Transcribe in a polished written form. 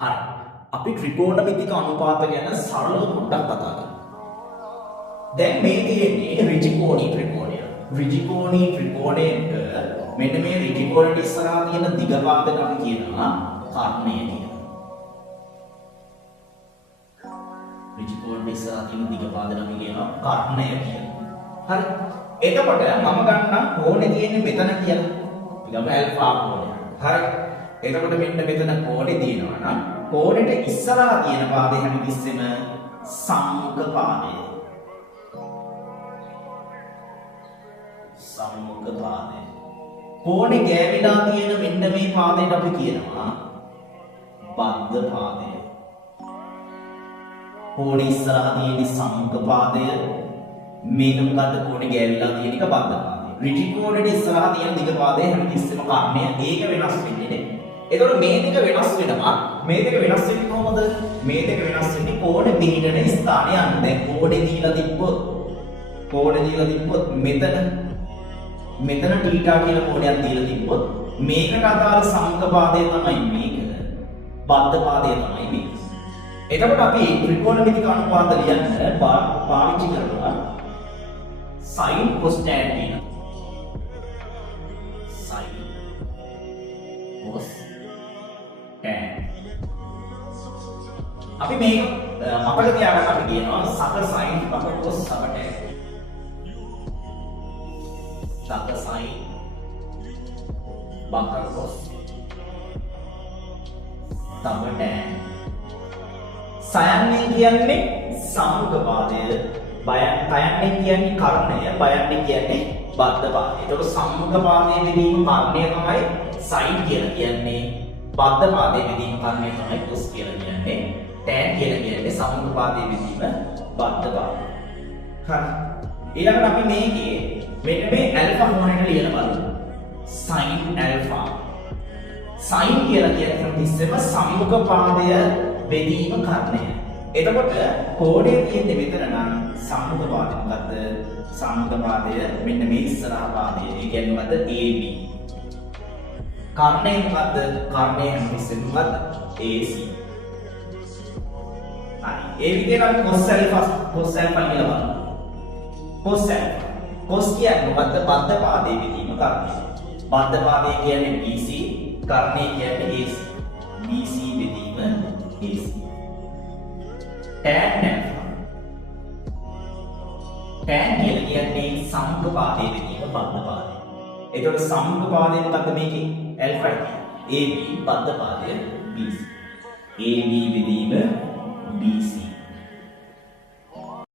හරි. අපි ත්‍රිකෝණමිතික අනුපාත ගැන සරලව පොඩ්ඩක් කතා කරමු. දැන් මේ තියෙන්නේ ඍජුකෝණී ත්‍රිකෝණය. ඍජුකෝණී ත්‍රිකෝණයට මෙන්න මේ ඍජුකෝණයට ඉස්සරහා තියෙන දිග පාදක අපි කියනවා කර්ණය කියලා. ඍජුකෝණයට ඉස්සරහා තියෙන දිග පාදක අපි කියනවා කර්ණය කියලා. හරි. එතකොට මම ගන්නම් කෝණේ තියෙන්නේ මෙතන කියලා. අපි ගමු ඇල්ෆා කෝණය. හරි. එතකොට මෙන්න මෙතන කෝණේ තියෙනවා නම් කෝණෙට ඉස්සරහා තියෙන පාදේ හැමතිස්සෙම සම්මුඛ පාදය. සම්මුඛ පාදය. කෝණේ ගෑවිලා තියෙන මෙන්න මේ පාදයට අපි කියනවා බද්ධ පාදය. කෝණේ ඉස්සරහා තියෙන සම්මුඛ පාදය මේක මොකද්ද කෝණේ ගෑවිලා තියෙන එක බද්ධ පාදය. ඍජු කෝණෙට ඉස්සරහා තියෙන දිග පාදය හැමතිස්සෙම කර්ණය ඒක වෙනස් වෙන්නේ නේ. එතකොට මේ දෙක වෙනස් වෙනවා. මේ දෙක වෙනස් වෙන්නේ කොහොමද? මේ දෙක වෙනස් වෙන්නේ කෝණ පිහිටන ස්ථානය අනුව. දැන් කෝණේ දීලා තිබ්බොත් මෙතන θ කියලා කෝණයක් දීලා තිබ්බොත් මේකට අදාළ සම්මුඛ පාදය තමයි මේක. බද්ධ පාදය තමයි මේක. එතකොට අපි ත්‍රිකෝණමිතික අනුපාත ලියන්න පාවිච්චි කරනවා sin cos tan කියන. sin cos අපි මේක මතක තියාගන්න අපි කියනවා සක sin බක cos සක tan. සක sin බක cos සක tan. සයන්නේ කියන්නේ සම්මුඛ පාදය, තයන්නේ කියන්නේ කර්ණය, බයන්නේ කියන්නේ බද්ධ පාදය. ඒතකොට සම්මුඛ පාදයේ බෙදීම කර්ණය තමයි sin කියලා කියන්නේ. බද්ධ පාදයේ බෙදීම කර්ණය තමයි cos කියලා කියන්නේ. tan කියලා කියන්නේ සම්මුඛ පාදයේ බෙදීම බද්ධ පාදය. හරි. ඊළඟට අපි මේකේ මෙන්න මේ ඇල්ෆා කෝණයට ලියලා බලමු. sin alpha. sin කියලා කියන්නේ ඉස්සෙම සම්මුඛ පාදය බෙදීම කර්ණය. එතකොට කෝණයේ තියෙන්නේ මෙතන නම් සම්මුඛ පාදය මොකද්ද? සම්මුඛ පාදය මෙන්න මේ ඉස්සරහා පාදය. ඒ කියන්නේ මොකද්ද? AB. කර්ණය මොකද්ද? කර්ණය හැමතිස්සෙම මොකද්ද? AC. හරි. ඒ විදිහට අපි cos alpha කියලා බලමු. cos alpha. cos කියන්නේ මොකද්ද? බද්ධ පාදයේ බෙදීම කර්ණය. බද්ධ පාදය කියන්නේ BC, කර්ණය කියන්නේ AC. BC බෙදීම AC. tan alpha. tan කියලා කියන්නේ සම්මුඛ පාදයේ බෙදීම බද්ධ පාදය. ඒතකොට සම්මුඛ පාදය මොකද්ද මේකේ? alpha AB බද්ධ පාදය BC. AB බෙදීම